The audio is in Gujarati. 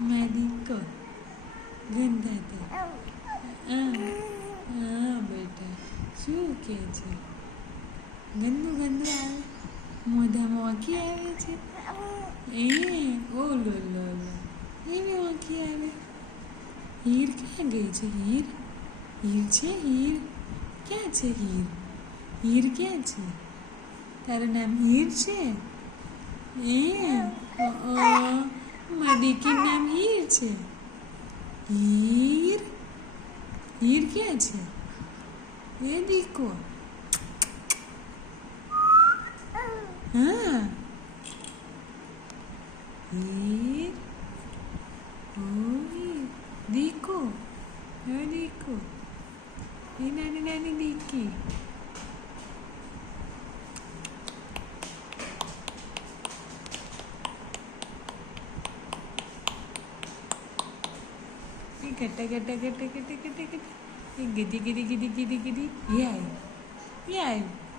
મેડિકો ગંધાતા હા બેટા શું કે છે ગંદુ ગંદુ આવે મોઢામાં વાંકી આવે છે એ ઓ લો લો લો એવી વાંકી આવે હીર ક્યાં ગઈ છે હીર હીર છે હીર ક્યાં છે હીર હીર ક્યાં છે તારું નામ હીર છે મારી દીકરીનું નામ હીર છે હીર હીર ક્યાં છે એ દીકો હા હીર દીકો દીકો એ નાની નાની દીકી કટા કટા કટા કટા કટા કટા એ ગીધી ગીધી ગીધી ગીધી ગીધી એ આવ્યું